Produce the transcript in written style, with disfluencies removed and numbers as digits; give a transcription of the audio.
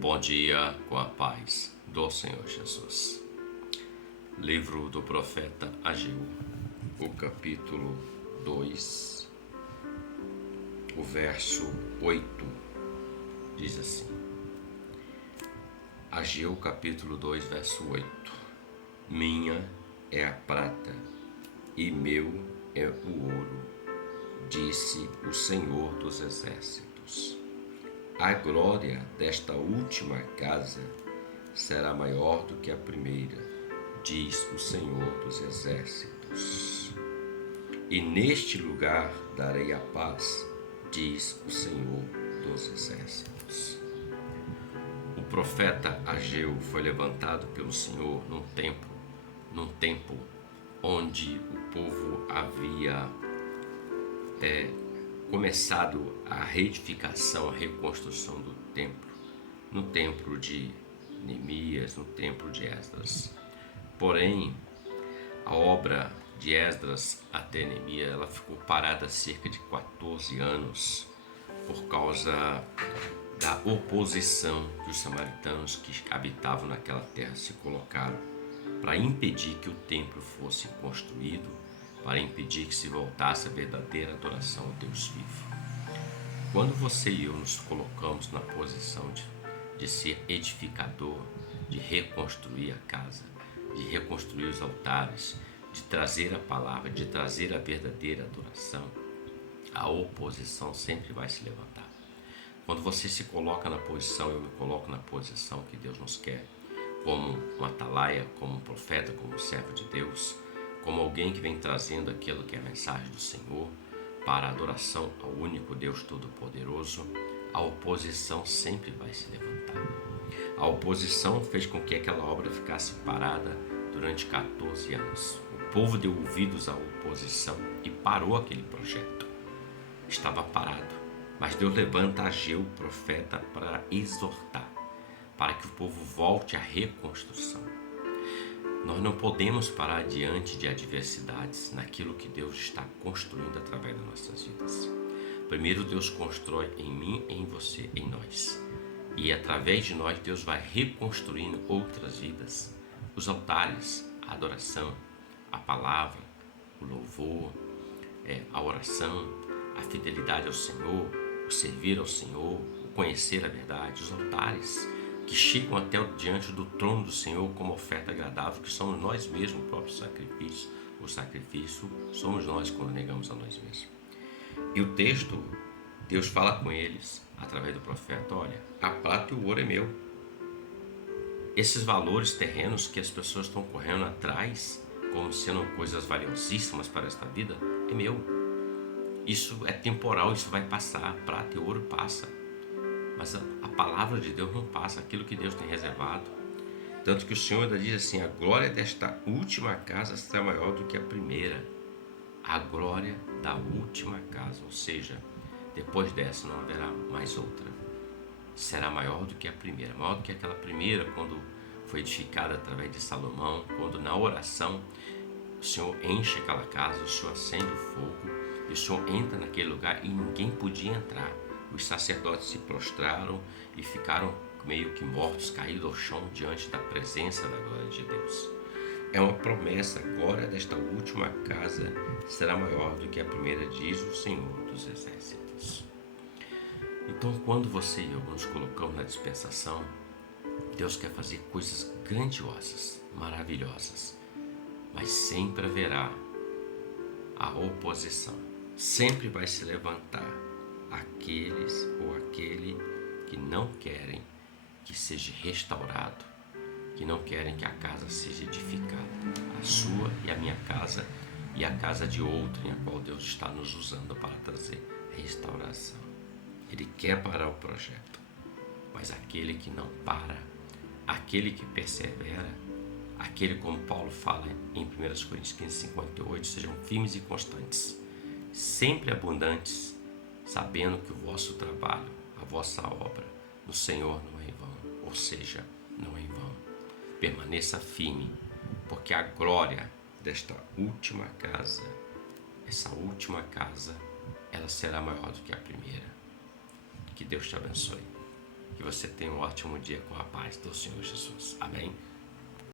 Bom dia com a paz do Senhor Jesus. Livro do profeta Ageu, o capítulo 2, o verso 8, diz assim. Ageu, capítulo 2, verso 8. Minha é a prata e meu é o ouro, disse o Senhor dos Exércitos. A glória desta última casa será maior do que a primeira, diz o Senhor dos Exércitos. E neste lugar darei a paz, diz o Senhor dos Exércitos. O profeta Ageu foi levantado pelo Senhor num tempo onde o povo havia começado a reedificação, a reconstrução do templo, no templo de Neemias, no templo de Esdras. Porém, a obra de Esdras até Neemias, ela ficou parada cerca de 14 anos por causa da oposição que os samaritanos que habitavam naquela terra se colocaram para impedir que o templo fosse construído, para impedir que se voltasse a verdadeira adoração ao Deus vivo. Quando você e eu nos colocamos na posição de ser edificador, de reconstruir a casa, de reconstruir os altares, de trazer a palavra, de trazer a verdadeira adoração, a oposição sempre vai se levantar. Quando você se coloca na posição, eu me coloco na posição que Deus nos quer, como um atalaia, como um profeta, como um servo de Deus, como alguém que vem trazendo aquilo que é a mensagem do Senhor para a adoração ao único Deus Todo-Poderoso, a oposição sempre vai se levantar. A oposição fez com que aquela obra ficasse parada durante 14 anos. O povo deu ouvidos à oposição e parou aquele projeto. Estava parado, mas Deus levanta Ageu, profeta, para exortar, para que o povo volte à reconstrução. Nós não podemos parar diante de adversidades naquilo que Deus está construindo através das nossas vidas. Primeiro Deus constrói em mim, em você, em nós. E através de nós Deus vai reconstruindo outras vidas. Os altares, a adoração, a palavra, o louvor, a oração, a fidelidade ao Senhor, o servir ao Senhor, o conhecer a verdade, os altares que chegam até diante do trono do Senhor como oferta agradável, que somos nós mesmos, o próprio sacrifício. O sacrifício somos nós quando negamos a nós mesmos. E o texto, Deus fala com eles através do profeta: olha, a prata e o ouro é meu. Esses valores terrenos que as pessoas estão correndo atrás como sendo coisas valiosíssimas para esta vida, é meu. Isso é temporal, isso vai passar. Prata e ouro passa, mas a palavra de Deus não passa, aquilo que Deus tem reservado. Tanto que o Senhor ainda diz assim: a glória desta última casa será maior do que a primeira. A glória da última casa, ou seja, depois dessa não haverá mais outra. Será maior do que a primeira, maior do que aquela primeira quando foi edificada através de Salomão, quando na oração o Senhor enche aquela casa, o Senhor acende o fogo e o Senhor entra naquele lugar e ninguém podia entrar. Os sacerdotes se prostraram e ficaram meio que mortos, caídos ao chão diante da presença da glória de Deus. É uma promessa: a glória desta última casa será maior do que a primeira, diz o Senhor dos Exércitos. Então, quando você e eu nos colocamos na dispensação, Deus quer fazer coisas grandiosas, maravilhosas, mas sempre haverá a oposição. Sempre vai se levantar aqueles ou aquele que não querem que seja restaurado, que não querem que a casa seja edificada, a sua e a minha casa e a casa de outro, em a qual Deus está nos usando para trazer restauração. Ele quer parar o projeto, mas aquele que não para, aquele que persevera, aquele, como Paulo fala em 1 Coríntios 15:58, sejam firmes e constantes, sempre abundantes, sabendo que o vosso trabalho, a vossa obra no Senhor não é em vão, ou seja, não é em vão. Permaneça firme, porque a glória desta última casa, essa última casa, ela será maior do que a primeira. Que Deus te abençoe. Que você tenha um ótimo dia com a paz do Senhor Jesus. Amém?